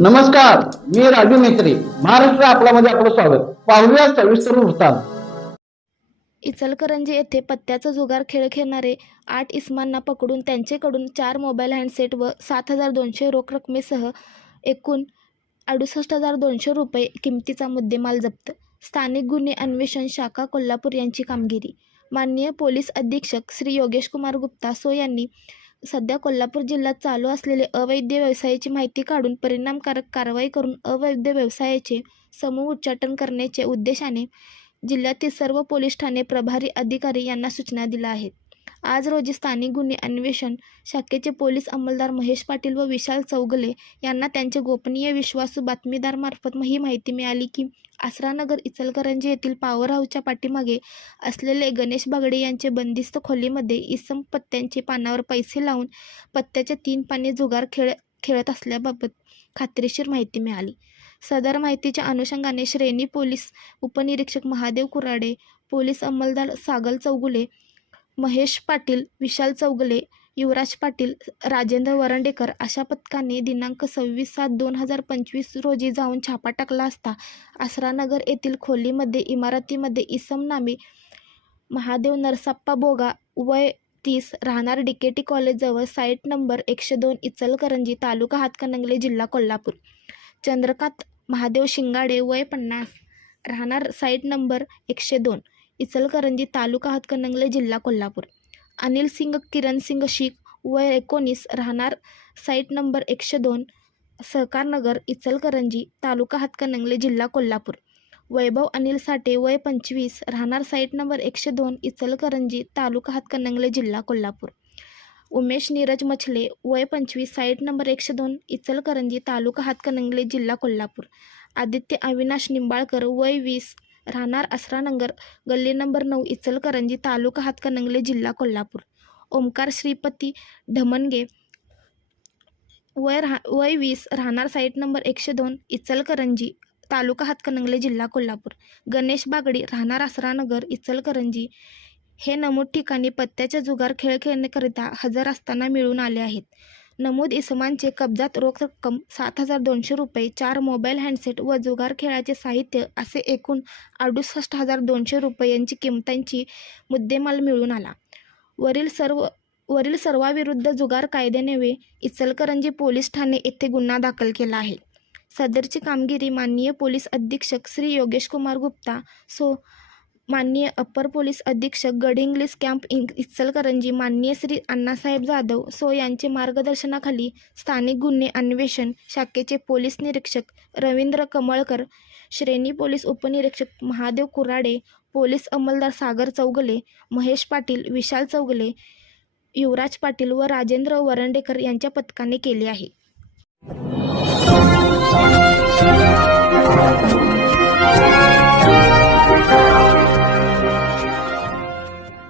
नमस्कार मी राजू मेत्री महाराष्ट्र आपल्यामध्ये आपलं स्वागत. पाहूया सविस्तर वृत्तांत. इचलकरंजी येथे पत्त्याचा जुगार खेळ खेळणारे आठ इसमांना पकडून त्यांचेकडून चार मोबाईल हँडसेट व सात हजार दोनशे रोख रकमेसह एकूण अडुसष्ट हजार दोनशे रुपये किमतीचा मुद्देमाल जप्त. स्थानिक गुन्हे अन्वेषण शाखा कोल्हापूर यांची कामगिरी. माननीय पोलीस अधीक्षक श्री योगेश कुमार गुप्ता सो यांनी सध्या कोल्हापूर जिल्ह्यात चालू असलेले अवैध व्यवसायाची माहिती काढून परिणामकारक कारवाई करून अवैध व्यवसायाचे समूह उच्चाटन करण्याचे उद्देशाने जिल्ह्यातील सर्व पोलीस ठाणे प्रभारी अधिकारी यांना सूचना दिल्या आहेत. आज रोजी स्थानिक गुन्हे अन्वेषण शाखेचे पोलीस अंमलदार महेश पाटील व विशाल चौगले यांना त्यांचे गोपनीय विश्वासू बातमीदारमार्फत ही माहिती मिळाली की आसरानगर इचलकरंजी येथील पॉवर हाऊसच्या पाठीमागे असलेले गणेश बागडे यांचे बंदिस्त खोलीमध्ये इसम पत्त्यांचे पानावर पैसे लावून पत्त्याचे तीन पाने जुगार खेळ खेळत असल्याबाबत खात्रीशीर माहिती मिळाली. सदर माहितीच्या अनुषंगाने श्रेणी पोलीस उपनिरीक्षक महादेव कुराडे पोलीस अंमलदार सागल चौगुले महेश पाटील विशाल चौगले युवराज पाटील राजेंद्र वरंडेकर अशा पथकाने दिनांक सव्वीस सात दोन हजार पंचवीस रोजी जाऊन छापा टाकला असता. आसरानगर येथील खोलीमध्ये इमारतीमध्ये इसम नामे महादेव नरसाप्पा बोगा वय तीस राहणार डी के टी कॉलेजजवळ साईट नंबर एकशे दोन इचलकरंजी तालुका हातकणंगले जिल्हा कोल्हापूर. चंद्रकांत महादेव शिंगाडे वय पन्नास राहणार साईट नंबर एकशे दोन. इचलकरंजी तालुका हातकणंगले जिल्हा कोल्हापूर. अनिल सिंग किरण सिंग शीख वय एकोणीस राहणार साईट नंबर एकशे दोन सहकारनगर इचलकरंजी तालुका हातकणंगले जिल्हा कोल्हापूर. वैभव अनिल साठे वय पंचवीस राहणार साईट नंबर एकशे दोन इचलकरंजी तालुका हातकणंगले जिल्हा कोल्हापूर. उमेश नीरज मछले वय पंचवीस साईट नंबर एकशे दोन इचलकरंजी तालुका हातकणंगले जिल्हा कोल्हापूर. आदित्य अविनाश निंबाळकर वय वीस राहणार असरानगर गल्ली नंबर नऊ इचलकरंजी तालुका हातकणंगले जिल्हा कोल्हापूर. ओमकार श्रीपती ढमणगे वय राहा वय वीस राहणार साईट नंबर एकशे दोन इचलकरंजी तालुका हातकणंगले जिल्हा कोल्हापूर. गणेश बागडी राहणार असरानगर इचलकरंजी. हे नमूद ठिकाणी पत्त्याच्या जुगार खेळ खेळण्याकरिता हजर असताना मिळून आले आहेत. नमूद इसमांचे कब्जात रोख रक्कम सात हजार दोनशे रुपये चार मोबाईल हँडसेट व जुगार खेळाचे साहित्य असे एकूण अडुसष्ट हजार दोनशे रुपये यांची किंमतांची मुद्देमाल मिळून आला. वरील सर्व वरील सर्वाविरुद्ध जुगार कायद्यानेवे इचलकरंजी पोलीस ठाणे येथे गुन्हा दाखल केला आहे. सदरची कामगिरी माननीय पोलीस अधीक्षक श्री योगेश कुमार गुप्ता सो माननीय अप्पर पोलीस अधीक्षक गडिंग्लिस कॅम्प इंक इचलकरंजी माननीय श्री अण्णासाहेब जाधव सो यांचे मार्गदर्शनाखाली स्थानिक गुन्हे अन्वेषण शाखेचे पोलीस निरीक्षक रवींद्र कमळकर श्रेणी पोलीस उपनिरीक्षक महादेव कुराडे पोलीस अंमलदार सागर चौगले महेश पाटील विशाल चौगले युवराज पाटील व राजेंद्र वरंडेकर यांच्या पथकाने केले आहे.